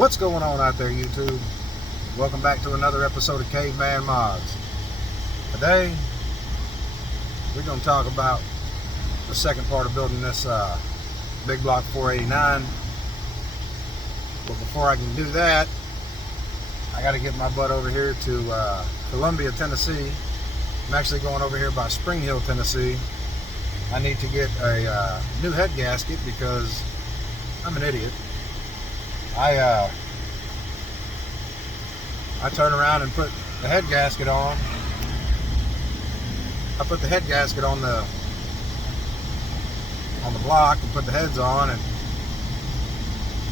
What's going on out there, YouTube? Welcome back to another episode of Caveman Mods. Today, we're going to talk about the second part of building this big block 489. But before I can do that, I got to get my butt over here to Columbia, Tennessee. I'm actually going over here by Spring Hill, Tennessee. I need to get a new head gasket because I'm an idiot. I turn around and put the head gasket on. I put the head gasket on the block and put the heads on, and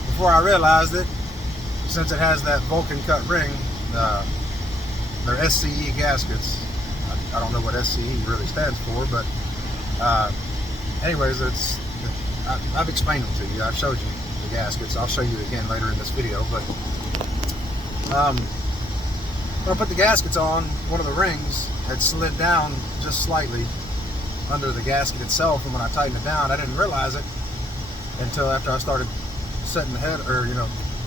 before I realized it, since it has that Vulcan cut ring, they're SCE gaskets. I don't know what SCE really stands for, but anyways, I've explained them to you. I've showed you the gaskets. I'll show you again later in this video. But when I put the gaskets on, one of the rings had slid down just slightly under the gasket itself, and when I tightened it down, I didn't realize it until after I started setting the head, or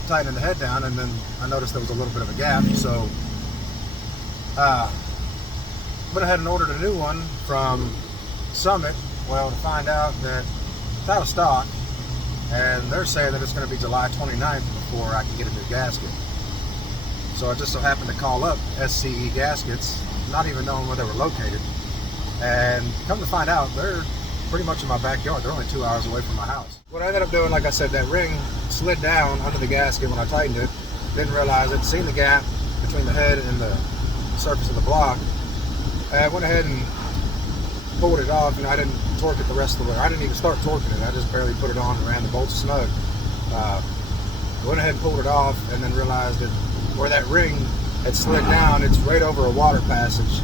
tightening the head down, and then I noticed there was a little bit of a gap. So went ahead and ordered a new one from Summit. Well, to find out that it's out of stock, and they're saying that it's going to be July 29th before I can get a new gasket. So I just so happened to call up SCE Gaskets, not even knowing where they were located, and come to find out, they're pretty much in my backyard. They're only 2 hours away from my house. What I ended up doing, like I said, that ring slid down under the gasket when I tightened it. Didn't realize it, seen the gap between the head and the surface of the block. I went ahead and pulled it off, and I didn't torque it the rest of the way. I didn't even start torquing it. I just barely put it on and ran the bolts snug. Went ahead and pulled it off, and then realized that where that ring had slid down, it's right over a water passage.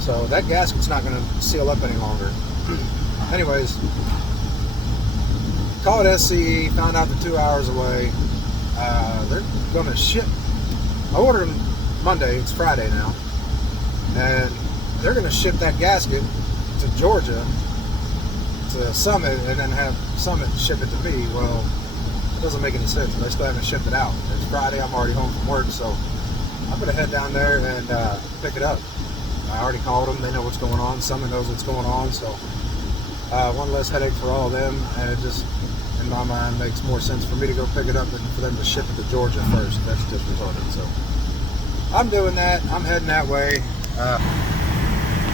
So that gasket's not going to seal up any longer. Anyways, called SCE, found out they're 2 hours away. They're going to ship. I ordered them Monday. It's Friday now. And they're going to ship that gasket to Georgia, to Summit, and then have Summit ship it to me. Well, it doesn't make any sense. They still haven't shipped it out. It's Friday. I'm already home from work, so I'm going to head down there and pick it up. I already called them. They know what's going on. Summit knows what's going on, so one less headache for all of them, and it just, in my mind, makes more sense for me to go pick it up than for them to ship it to Georgia first. That's just retarded. So I'm doing that. I'm heading that way.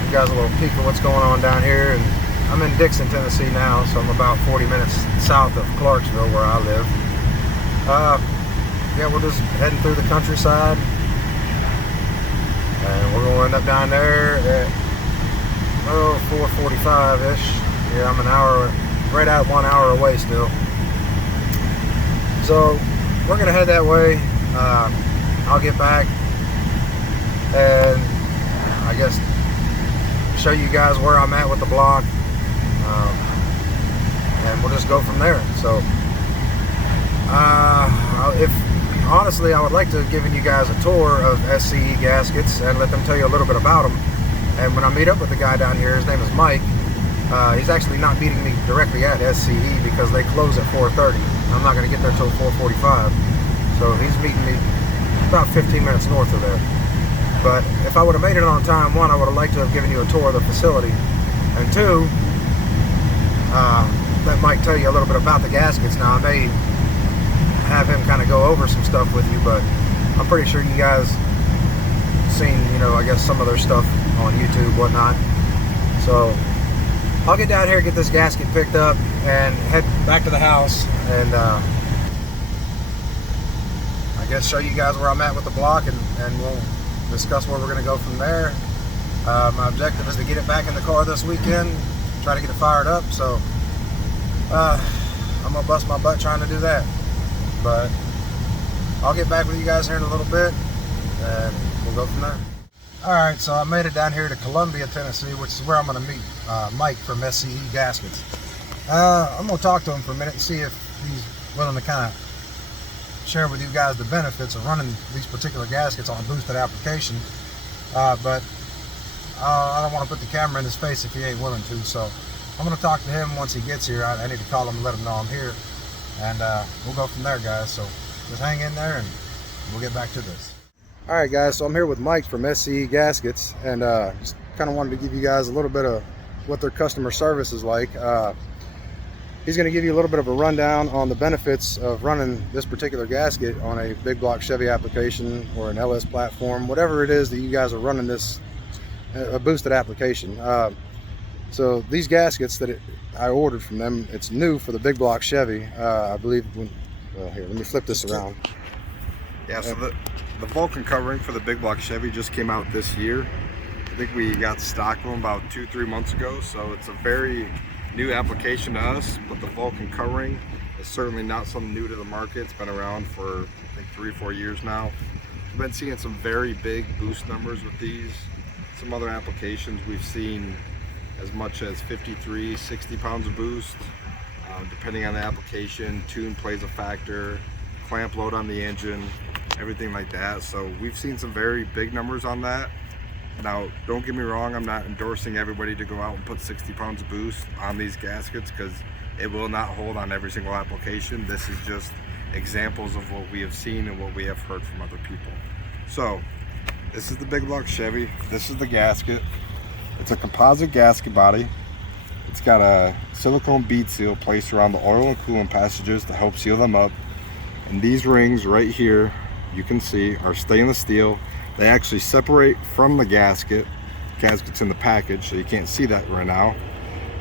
You guys a little peek of what's going on down here, and I'm in Dixon, Tennessee now, so I'm about 40 minutes south of Clarksville, where I live. Yeah, we're just heading through the countryside, and we're going to end up down there at 4:45-ish. Yeah, I'm an hour, right at 1 hour away still. So we're going to head that way. I'll get back and I guess show you guys where I'm at with the block, and we'll just go from there. So honestly, I would like to have given you guys a tour of SCE Gaskets and let them tell you a little bit about them. And when I meet up with the guy down here, his name is Mike. He's actually not meeting me directly at SCE because they close at 4:30. I'm not going to get there till 4:45, so he's meeting me about 15 minutes north of there. But if I would have made it on time, one, I would have liked to have given you a tour of the facility, and two, let Mike tell you a little bit about the gaskets. Now, I may have him kind of go over some stuff with you, but I'm pretty sure you guys seen, I guess some of their stuff on YouTube, whatnot. So I'll get down here, get this gasket picked up, and head back to the house, and I guess show you guys where I'm at with the block, and we'll discuss where we're going to go from there. My objective is to get it back in the car this weekend, try to get it fired up, so I'm going to bust my butt trying to do that. But I'll get back with you guys here in a little bit, and we'll go from there. Alright, so I made it down here to Columbia, Tennessee, which is where I'm going to meet Mike from SCE Gaskets. I'm going to talk to him for a minute and see if he's willing to kind of share with you guys the benefits of running these particular gaskets on a boosted application, but I don't want to put the camera in his face if he ain't willing to, so I'm going to talk to him once he gets here. I need to call him and let him know I'm here, and we'll go from there, guys. So just hang in there and we'll get back to this. All right, guys, so I'm here with Mike from SCE Gaskets, and just kind of wanted to give you guys a little bit of what their customer service is like. He's going to give you a little bit of a rundown on the benefits of running this particular gasket on a big block Chevy application or an LS platform, whatever it is that you guys are running this, a boosted application. So these gaskets that I ordered from them, it's new for the big block Chevy. I believe, well, here, let me flip this around. Yeah, so the Vulcan covering for the big block Chevy just came out this year. I think we got stock of them about 2-3 months ago, so it's a very new application to us, but the Vulcan covering is certainly not something new to the market. It's been around for, I think, 3 or 4 years now. We've been seeing some very big boost numbers with these. Some other applications we've seen as much as 53, 60 pounds of boost, depending on the application. Tune plays a factor, clamp load on the engine, everything like that. So we've seen some very big numbers on that. Now, don't get me wrong, I'm not endorsing everybody to go out and put 60 pounds of boost on these gaskets, because it will not hold on every single application. This is just examples of what we have seen and what we have heard from other people. So, this is the big block Chevy. This is the gasket. It's a composite gasket body. It's got a silicone bead seal placed around the oil and coolant passages to help seal them up. And these rings right here, you can see, are stainless steel. They actually separate from the gasket. Gasket's in the package, so you can't see that right now.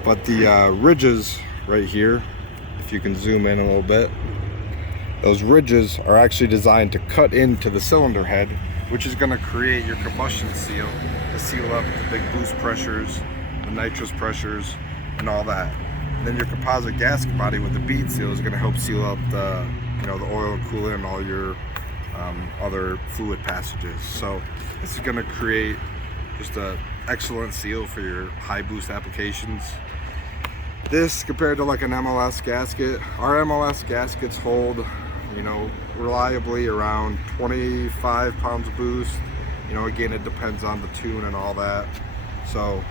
But the ridges right here, if you can zoom in a little bit, those ridges are actually designed to cut into the cylinder head, which is going to create your combustion seal to seal up the big boost pressures, the nitrous pressures, and all that. And then your composite gasket body with the bead seal is going to help seal up the, the oil, coolant, and all your other fluid passages. So this is going to create just an excellent seal for your high boost applications. This, compared to like an MLS gasket, our MLS gaskets hold, reliably around 25 pounds of boost. Again, it depends on the tune and all that. So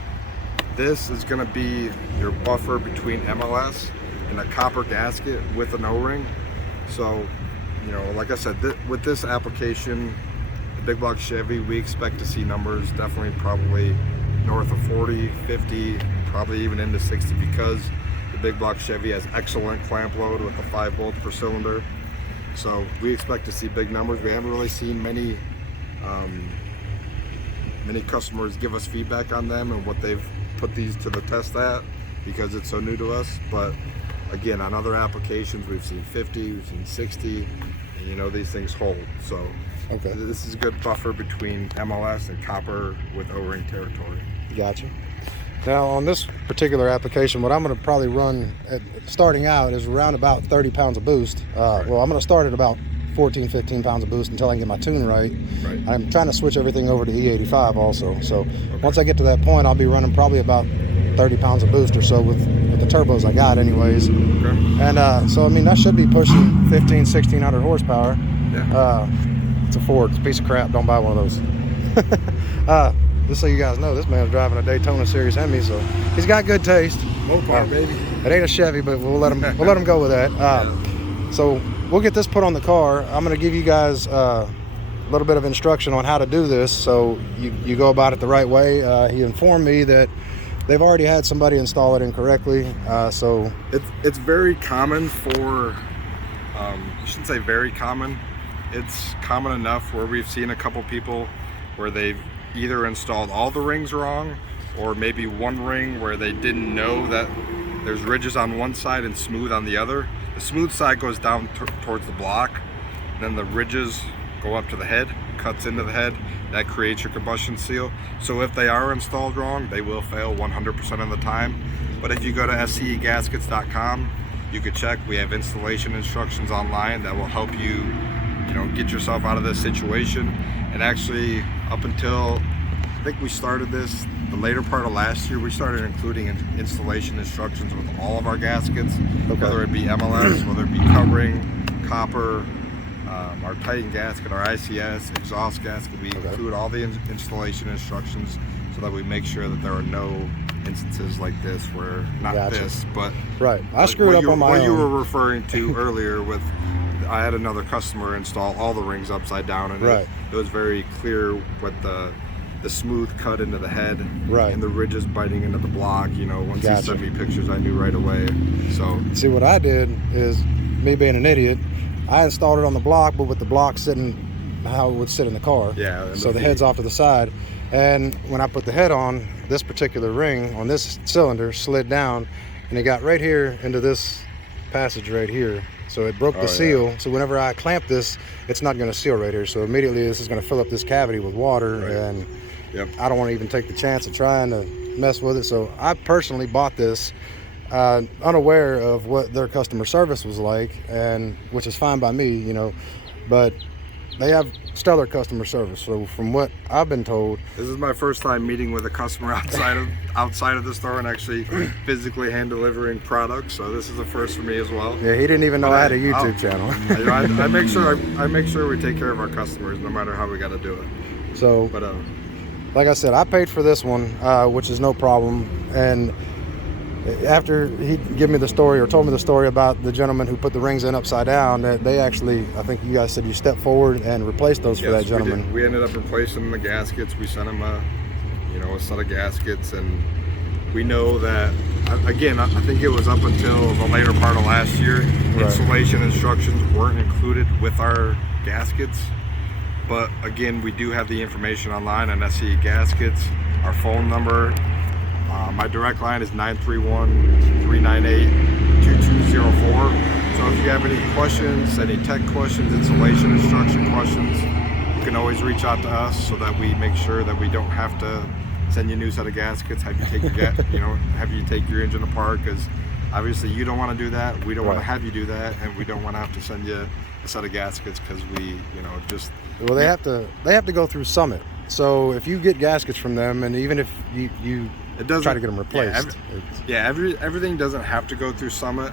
this is going to be your buffer between MLS and a copper gasket with an O-ring. So like I said, with this application, the big block Chevy, we expect to see numbers definitely probably north of 40, 50, probably even into 60, because the big block Chevy has excellent clamp load with the 5 volts per cylinder. So we expect to see big numbers. We haven't really seen many customers give us feedback on them and what they've put these to the test at, because it's so new to us. But again, on other applications, we've seen 50, we've seen 60, and these things hold. So okay, this is a good buffer between MLS and copper with O-ring territory. Gotcha. Now, on this particular application, what I'm going to probably run starting out is around about 30 pounds of boost. Right. Well, I'm going to start at about 14, 15 pounds of boost until I can get my tune right. I'm trying to switch everything over to E85 also. So okay, once I get to that point, I'll be running probably about 30 pounds of boost or so with the turbos I got anyways. Okay. And so, that should be pushing 15, 1600 horsepower. Yeah. It's a Ford. It's a piece of crap. Don't buy one of those. Just so you guys know, this man's driving a Daytona Series Hemi, so he's got good taste. Mopar, baby. It ain't a Chevy, but we'll let him go with that. So we'll get this put on the car. I'm going to give you guys a little bit of instruction on how to do this, so you go about it the right way. He informed me that they've already had somebody install it incorrectly, so it's very common for I shouldn't say very common. It's common enough where we've seen a couple people where they've either installed all the rings wrong, or maybe one ring where they didn't know that there's ridges on one side and smooth on the other. The smooth side goes down towards the block, then the ridges go up to the head, cuts into the head. That creates your combustion seal. So if they are installed wrong, they will fail 100% of the time. But if you go to scegaskets.com, you could check. We have installation instructions online that will help you, get yourself out of this situation. And actually, up until I think we started this the later part of last year, we started including installation instructions with all of our gaskets, whether it be MLS, whether it be covering, copper, our Titan gasket, our ICS, exhaust gasket. We include all the installation instructions so that we make sure that there are no instances like this where, not this, but I screwed up on my own. What you were referring to earlier with I had another customer install all the rings upside down, and Right. it was very clear what the smooth cut into the head, Right. and the ridges biting into the block. You know, once Gotcha. he sent me pictures, I knew right away. So See, what I did is, me being an idiot, I installed it on the block, but with the block sitting how it would sit in the car. yeah, and So the head's off to the side. And when I put the head on, this particular ring on this cylinder slid down, and it got right here into this passage right here. So it broke the seal. Yeah. So whenever I clamp this, it's not going to seal right here. So immediately this is going to fill up this cavity with water. Right. And Yep. I don't want to even take the chance of trying to mess with it. So I personally bought this unaware of what their customer service was like, and which is fine by me, you know, but they have stellar customer service. So from what I've been told, This is my first time meeting with a customer outside of the store and actually physically hand delivering products. So this is a first for me as well. yeah, he didn't even know I had a I'll- YouTube channel. I make sure we take care of our customers no matter how we got to do it. So But like I said, I paid for this one, which is no problem. And after he gave me the story, or told me the story about the gentleman who put the rings in upside down, that they actually, I think you guys said you stepped forward and replaced those for that gentleman. We ended up replacing the gaskets. We sent him a set of gaskets, and we know that, again, I think it was up until the later part of last year, Right. installation instructions weren't included with our gaskets. But again, we do have the information online on SCE Gaskets. Our phone number, my direct line is 931-398-2204. So if you have any questions, any tech questions, installation instruction questions, you can always reach out to us so that we make sure that we don't have to send you a new set of gaskets, have you take your engine apart, because obviously you don't want to do that. We don't want to have you do that, and we don't want to have to send you a set of gaskets because we, just. Well, they have to go through Summit. So if you get gaskets from them, and even if you It doesn't try to get them replaced, everything doesn't have to go through Summit.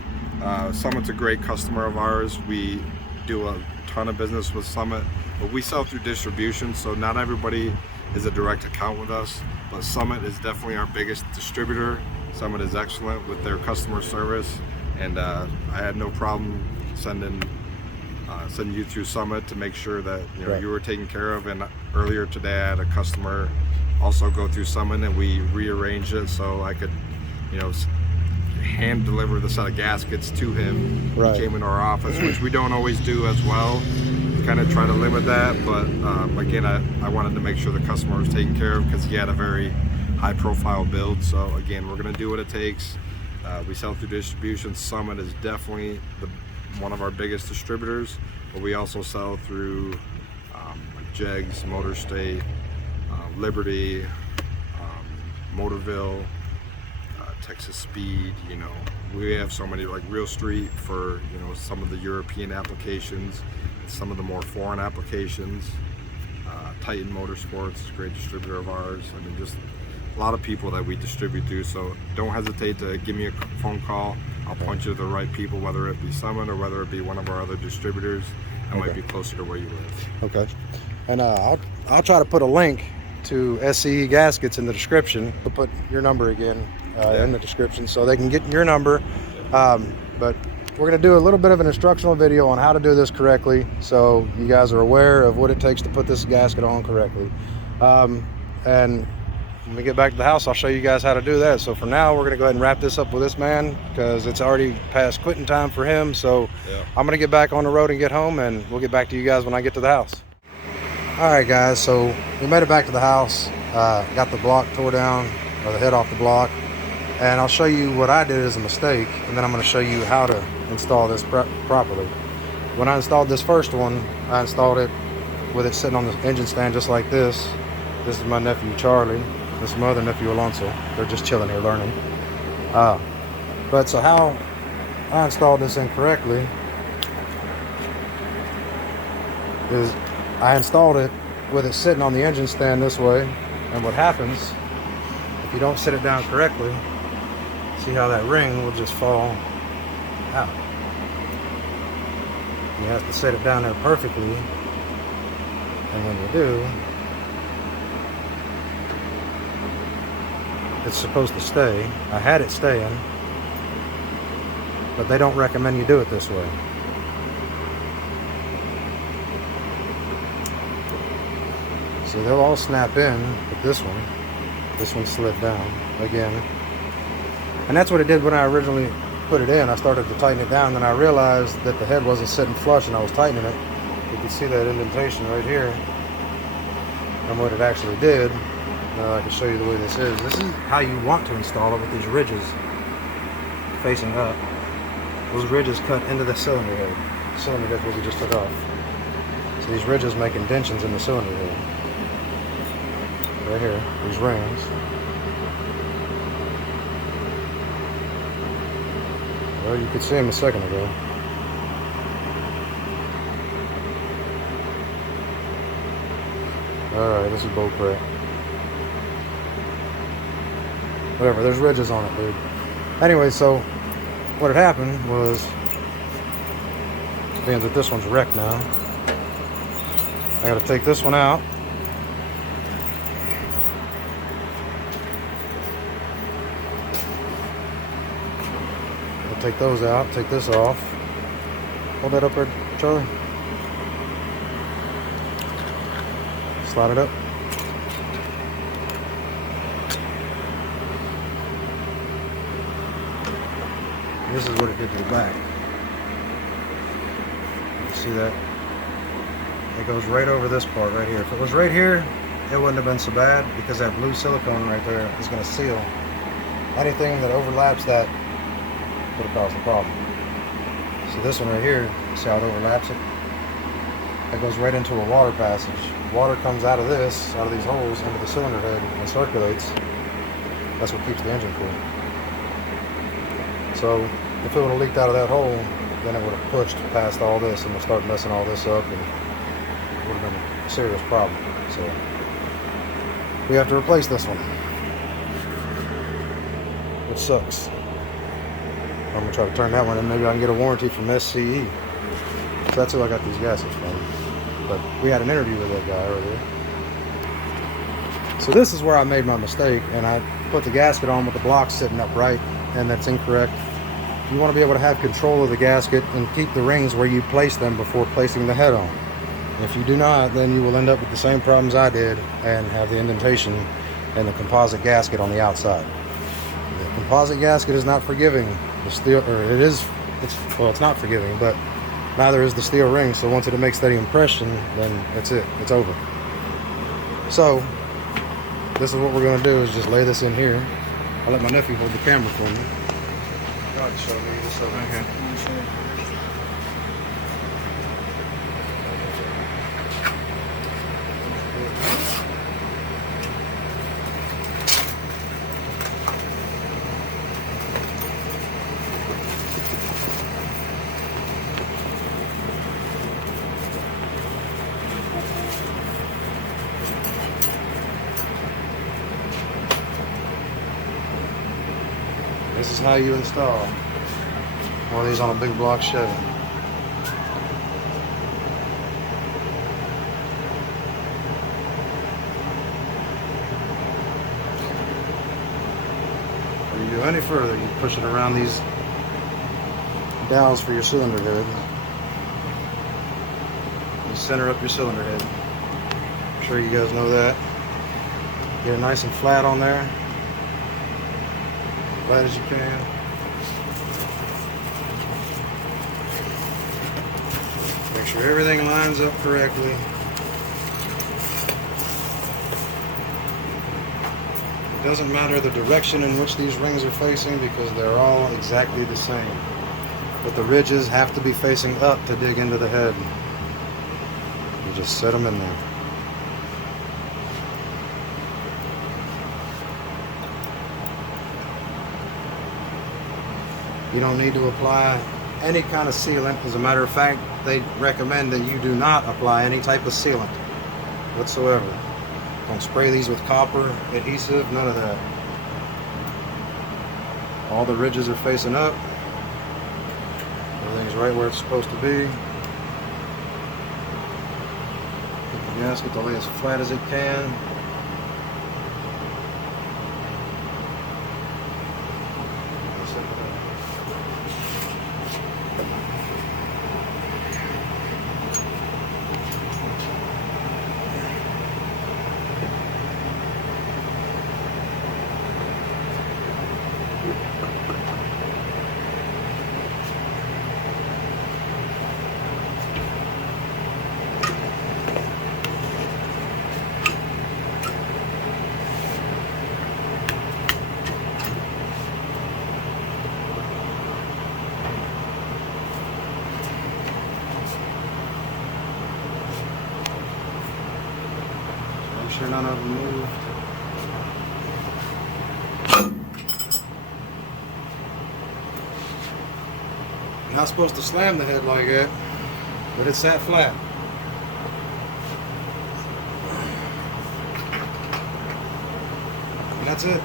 Summit's a great customer of ours. We do a ton of business with Summit, but we sell through distribution, so not everybody is a direct account with us. But Summit is definitely our biggest distributor. Summit is excellent with their customer service, and I had no problem sending you through Summit to make sure that Right. you were taken care of. And earlier today I had a customer also go through Summit, and we rearranged it so I could hand deliver the set of gaskets to him. Right. He came into our office, which we don't always do as well. Kind of try to limit that, but again, I wanted to make sure the customer was taken care of because he had a very high profile build. So again, we're going to do what it takes. We sell through distribution. Summit is definitely one of our biggest distributors, but we also sell through like Jegs, Motor State, Liberty, Motorville, Texas Speed. We have so many, like Real Street for some of the European applications, some of the more foreign applications. Titan Motorsports is a great distributor of ours. I mean, just a lot of people that we distribute to, so don't hesitate to give me a phone call. I'll point you to the right people, whether it be Summit or whether it be one of our other distributors that might be closer to where you live. Okay. And I'll try to put a link to SCE Gaskets in the description. We'll put your number again in the description so they can get your number. But we're going to do a little bit of an instructional video on how to do this correctly, so you guys are aware of what it takes to put this gasket on correctly. And when we get back to the house, I'll show you guys how to do that. So for now, we're going to go ahead and wrap this up with this man because it's already past quitting time for him. So I'm going to get back on the road and get home, and we'll get back to you guys when I get to the house. All right, guys, so we made it back to the house. Got the block tore down, or the head off the block, and I'll show you what I did as a mistake, and then I'm going to show you how to install this properly. When I installed this first one, I installed it with it sitting on the engine stand just like this. This is my nephew Charlie. This is my other nephew Alonso. They're just chilling here learning. But so how I installed this incorrectly is I installed it with it sitting on the engine stand this way, and what happens if you don't sit it down correctly, see how that ring will just fall out. You have to set it down there perfectly, and when you do, it's supposed to stay. I had it staying, but they don't recommend you do it this way. So they'll all snap in, but this one slid down again. And that's what it did when I originally put it in. I started to tighten it down, and I realized that the head wasn't sitting flush and I was tightening it. You can see that indentation right here and what it actually did. Now I can show you the way this is. This is how you want to install it, with these ridges facing up. Those ridges cut into the cylinder head. The cylinder head what we just took off. So these ridges make indentions in the cylinder head. Right here, these rings. Well, you could see them a second ago. Alright, this is bull crap. Whatever, there's ridges on it, dude. Anyway, so what had happened was, being that this one's wrecked now, I gotta take this one out. I'll take those out, take this off. Hold that up there, Charlie. Slide it up. This is what it did to the back. You see that? It goes right over this part right here. If it was right here, it wouldn't have been so bad, because that blue silicone right there is going to seal. Anything that overlaps that would have caused a problem. So this one right here, see how it overlaps it? It goes right into a water passage. Water comes out of this, out of these holes, into the cylinder head and circulates. That's what keeps the engine cool. So if it would have leaked out of that hole, then it would have pushed past all this and would start messing all this up, and it would have been a serious problem. So we have to replace this one, which sucks. I'm gonna try to turn that one in. Maybe I can get a warranty from SCE. So that's who I got these gaskets from. But we had an interview with that guy earlier. So this is where I made my mistake, and I put the gasket on with the block sitting upright, and that's incorrect. You want to be able to have control of the gasket and keep the rings where you place them before placing the head on. If you do not, then you will end up with the same problems I did and have the indentation and the composite gasket on the outside. The composite gasket is not forgiving. The steel, or it's not forgiving, but neither is the steel ring. So once it makes that impression, then that's it. It's over. So this is what we're going to do, is just lay this in here. I'll let my nephew hold the camera for me. God, show me this over here. This is how you install one of these on a big block Chevy. Before you go any further, you push it around these dowels for your cylinder head. You center up your cylinder head. I'm sure you guys know that. Get it nice and flat on there. Flat as you can. Make sure everything lines up correctly. It doesn't matter the direction in which these rings are facing, because they're all exactly the same. But the ridges have to be facing up to dig into the head. You just set them in there. You don't need to apply any kind of sealant. As a matter of fact, they recommend that you do not apply any type of sealant whatsoever. Don't spray these with copper adhesive, none of that. All the ridges are facing up. Everything's right where it's supposed to be. Get the gasket to lay as flat as it can. Make sure none of them moved. Not supposed to slam the head like that, but it sat flat. And that's it.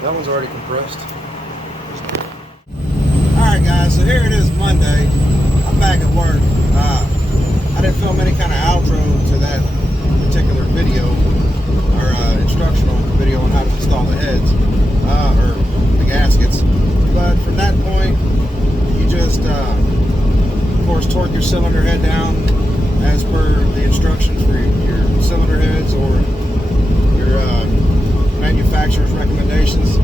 That one's already compressed. Alright guys, so here it is Monday. I'm back at work. I didn't film any kind of outro to that particular video or instructional video on how to install the heads or the gaskets. But from that point, you just, of course, torque your cylinder head down as per the instructions for your cylinder heads or your manufacturer's recommendations.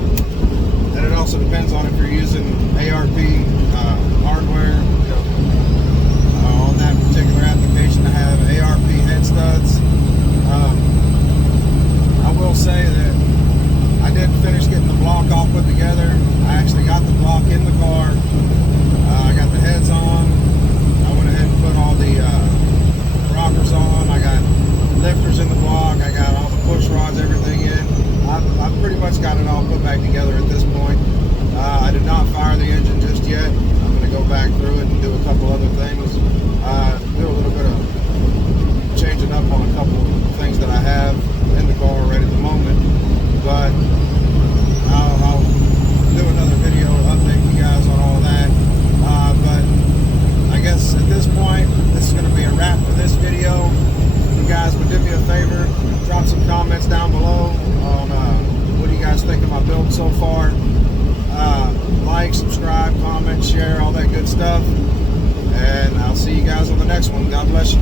And it also depends on if you're using ARP hardware. On that particular application, I have ARP head studs. I will say that I did finish getting the block all put together. I actually got the block in the car. I got the heads on. I went ahead and put all the rockers on. I got lifters in the block. I got all the push rods, everything in. I've pretty much got it all put back together at this point. I did not fire the engine just yet. I'm going to go back through it and do a couple other things. Do a little bit of changing up on a couple of things that I have in the car right at the moment. But I'll do another video updating you guys on all that. But I guess at this point, this is going to be a wrap for this video. If you guys would do me a favor, drop some comments down below on what do you guys think of my build so far. Like, subscribe, comment, share, all that good stuff. And I'll see you guys on the next one. God bless you.